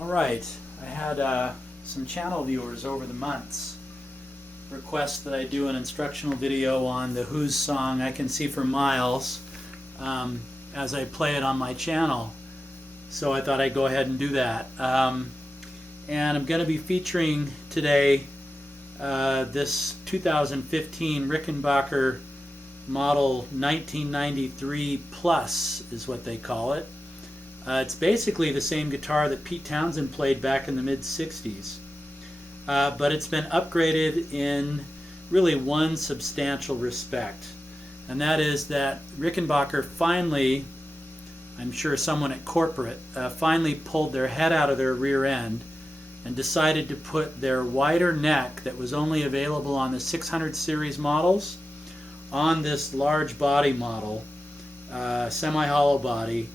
Alright, I had some channel viewers over the months request that I do an instructional video on the Who's song I Can See for Miles as I play it on my channel. So I thought I'd go ahead and do that. And I'm going to be featuring today this 2015 Rickenbacker model 1993 Plus is what they call it. It's basically the same guitar that Pete Townshend played back in the mid-60s. But it's been upgraded in really one substantial respect. And that is that Rickenbacker finally, I'm sure someone at corporate, finally pulled their head out of their rear end and decided to put their wider neck that was only available on the 600 series models on this large body model, semi-hollow body,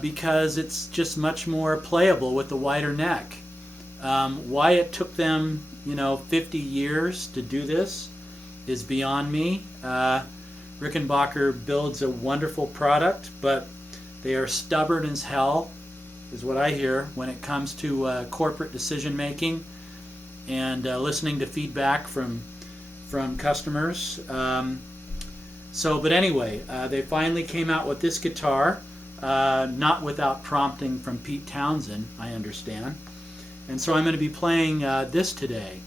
because it's just much more playable with the wider neck. Why it took them, 50 years to do this is beyond me. Rickenbacker builds a wonderful product, but they are stubborn as hell, is what I hear, when it comes to corporate decision making and listening to feedback from customers. But anyway, they finally came out with this guitar. Not without prompting from Pete Townshend, I understand. And so I'm going to be playing this today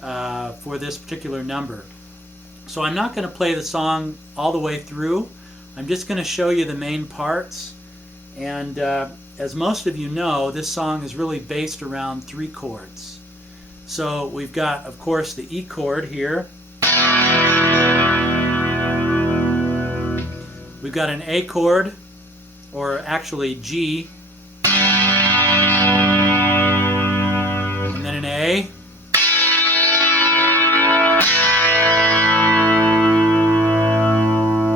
for this particular number. So I'm not going to play the song all the way through. I'm just going to show you the main parts. And as most of you know, this song is really based around 3 chords. So we've got, of course, the E chord here. We've got an A chord, or actually G, and then an A,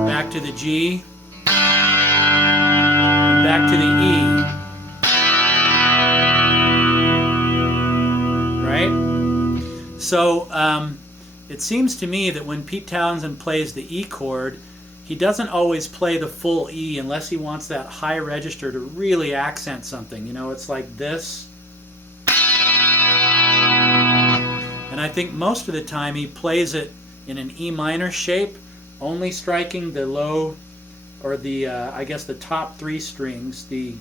back to the G, and back to the E, right? So it seems to me that when Pete Townshend plays the E chord, he doesn't always play the full E unless he wants that high register to really accent something. It's like this. And I think most of the time he plays it in an E minor shape, only striking the low, or the, I guess the top 3 strings, the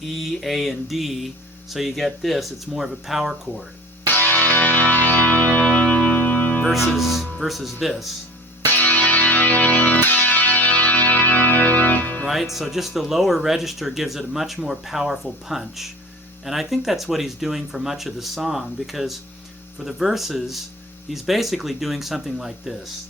E, A, and D. So you get this, it's more of a power chord. Versus this. Right? So just the lower register gives it a much more powerful punch. And I think that's what he's doing for much of the song, because for the verses, he's basically doing something like this.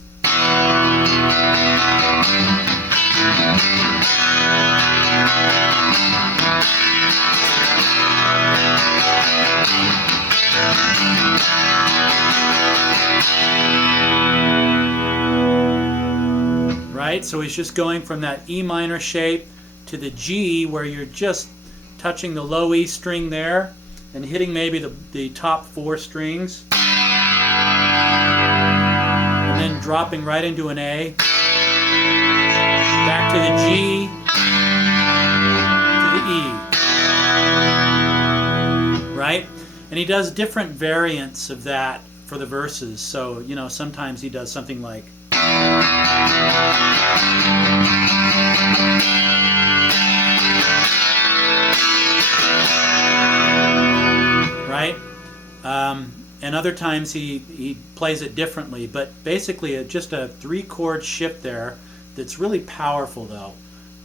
Right? So he's just going from that E minor shape to the G, where you're just touching the low E string there and hitting maybe the top 4 strings, and then dropping right into an A, back to the G, to the E, right? And he does different variants of that for the verses. So, sometimes he does something like, right? And other times he plays it differently, but basically just a 3-chord shift there that's really powerful, though.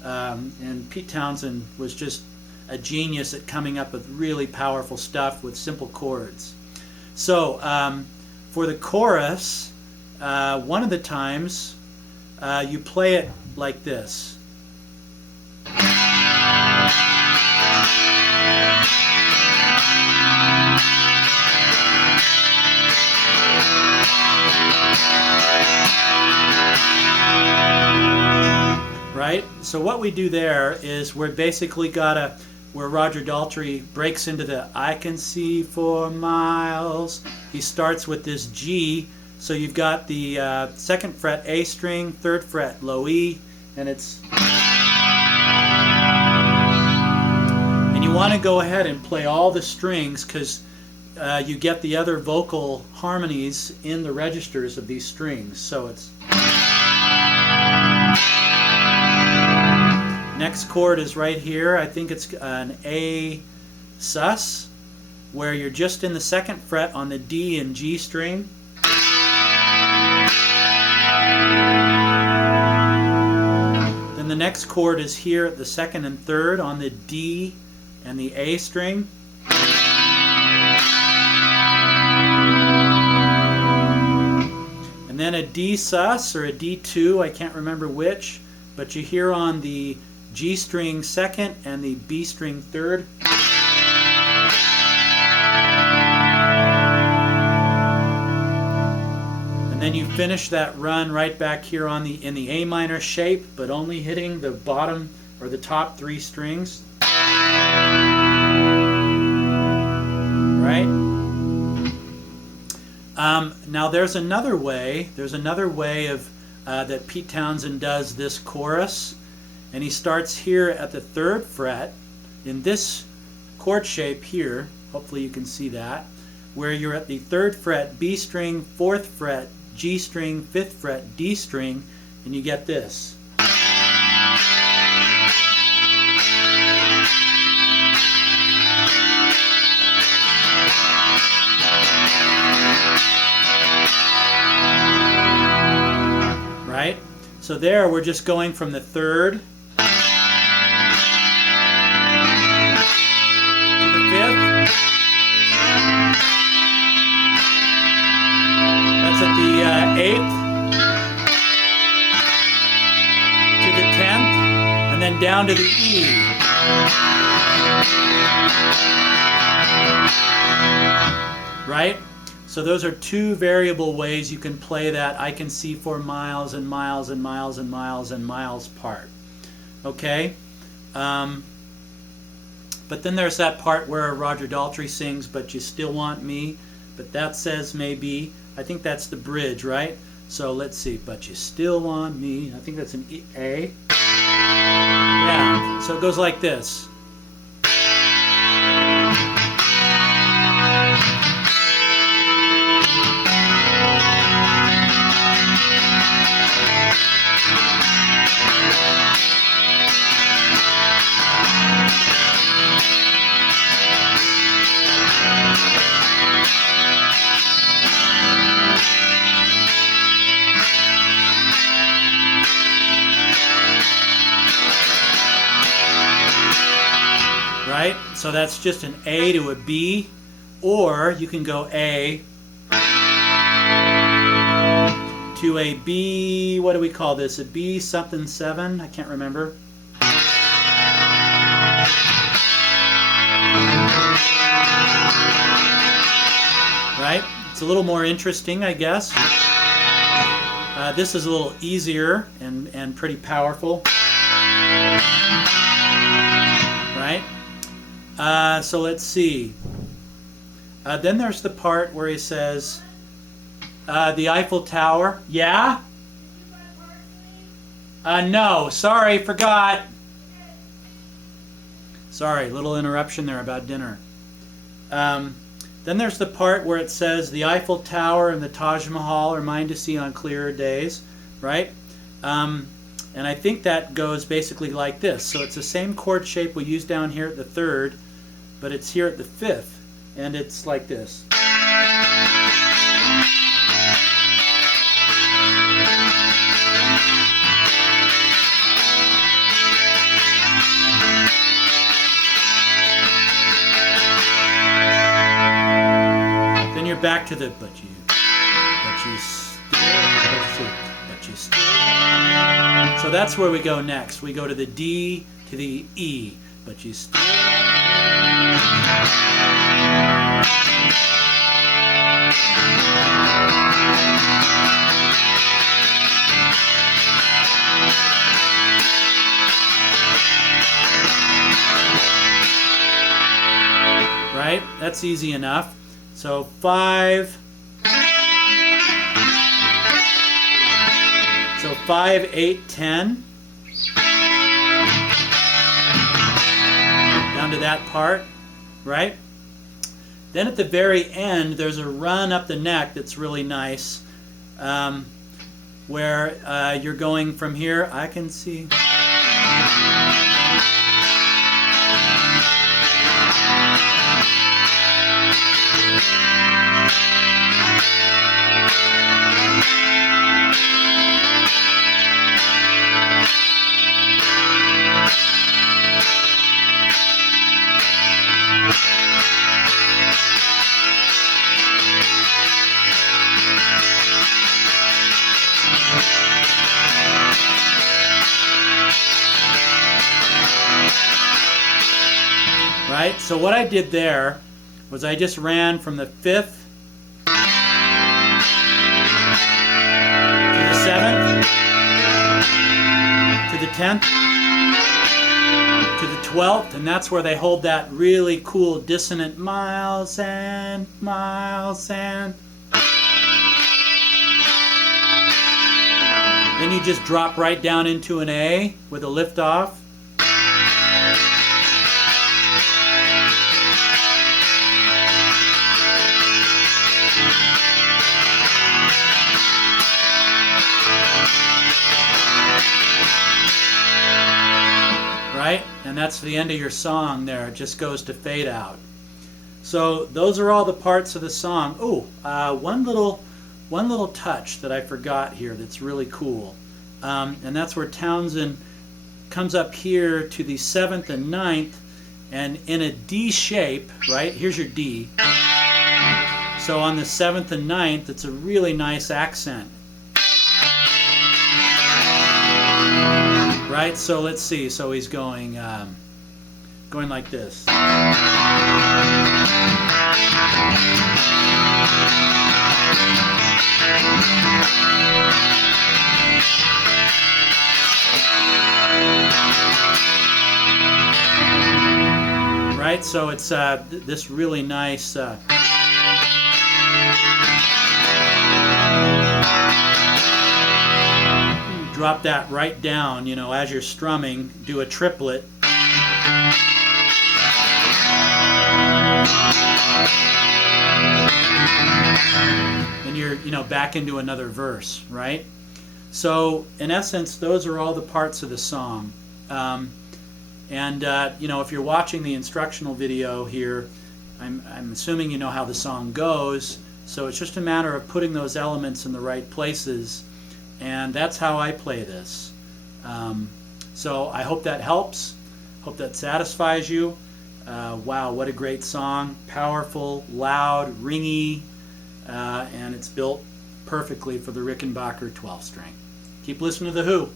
And Pete Townshend was just a genius at coming up with really powerful stuff with simple chords. So for the chorus, one of the times you play it like this. Right? So what we do there is we're basically got where Roger Daltrey breaks into the I can see for miles. He starts with this G. So you've got the 2nd fret A string, 3rd fret low E, and it's you want to go ahead and play all the strings because you get the other vocal harmonies in the registers of these strings. So it's next chord is right here. I think it's an A sus, where you're just in the second fret on the D and G string. Then the next chord is here at the second and third on the D and the A string. And then a D sus or a D2, I can't remember which, but you hear on the G string second and the B string third. And then you finish that run right back here on in the A minor shape, but only hitting the bottom or the top three strings. Right? Now there's another way of that Pete Townsend does this chorus, and he starts here at the third fret in this chord shape here. Hopefully you can see that, where you're at the third fret, B string, fourth fret, G string, fifth fret, D string, and you get this. Right? So there we're just going from the third to the fifth. That's at the eighth to the 10th, and then down to the E. Right? So those are two variable ways you can play that I can see for miles and miles and miles and miles and miles part. Okay? But then there's that part where Roger Daltrey sings, "But You Still Want Me," but that says maybe, I think that's the bridge, right? So let's see, "But You Still Want Me," I think that's an E, A. Yeah, so it goes like this. Right? So that's just an A to a B, or you can go A to a B, what do we call this? A B something 7? I can't remember. Right? It's a little more interesting, I guess. This is a little easier and pretty powerful. Right? So let's see. Then there's the part where he says, the Eiffel Tower. Yeah? No, sorry, forgot. Sorry, little interruption there about dinner. Then there's the part where it says, the Eiffel Tower and the Taj Mahal are mine to see on clearer days, right? And I think that goes basically like this. So it's the same chord shape we use down here at the third, but it's here at the fifth, and it's like this. Then you're back to the but you still. So that's where we go next. We go to the D to the E, but you still. Right? That's easy enough. So 5. So 5, 8, 10. Down down to that part, right? Then at the very end, there's a run up the neck that's really nice, where you're going from here. I can see. Right? So what I did there was I just ran from the 5th to the 7th to the 10th to the 12th, and that's where they hold that really cool dissonant miles and miles and. Then you just drop right down into an A with a lift off. Right? And that's the end of your song there. It just goes to fade out. So those are all the parts of the song. Oh, one little touch that I forgot here that's really cool. And that's where Townsend comes up here to the 7th and 9th, and in a D shape, right? Here's your D. So on the 7th and 9th, it's a really nice accent. Right? So let's see. So he's going like this. Right? So it's this really nice drop that right down, you know, as you're strumming, do a triplet. And you're, you know, back into another verse, right? So, in essence, those are all the parts of the song. You know, if you're watching the instructional video here, I'm assuming you know how the song goes, so it's just a matter of putting those elements in the right places, and that's how I play this. So I hope that helps, hope that satisfies you. Wow, what a great song, powerful, loud, ringy, and it's built perfectly for the Rickenbacker 12 string. Keep listening to The Who.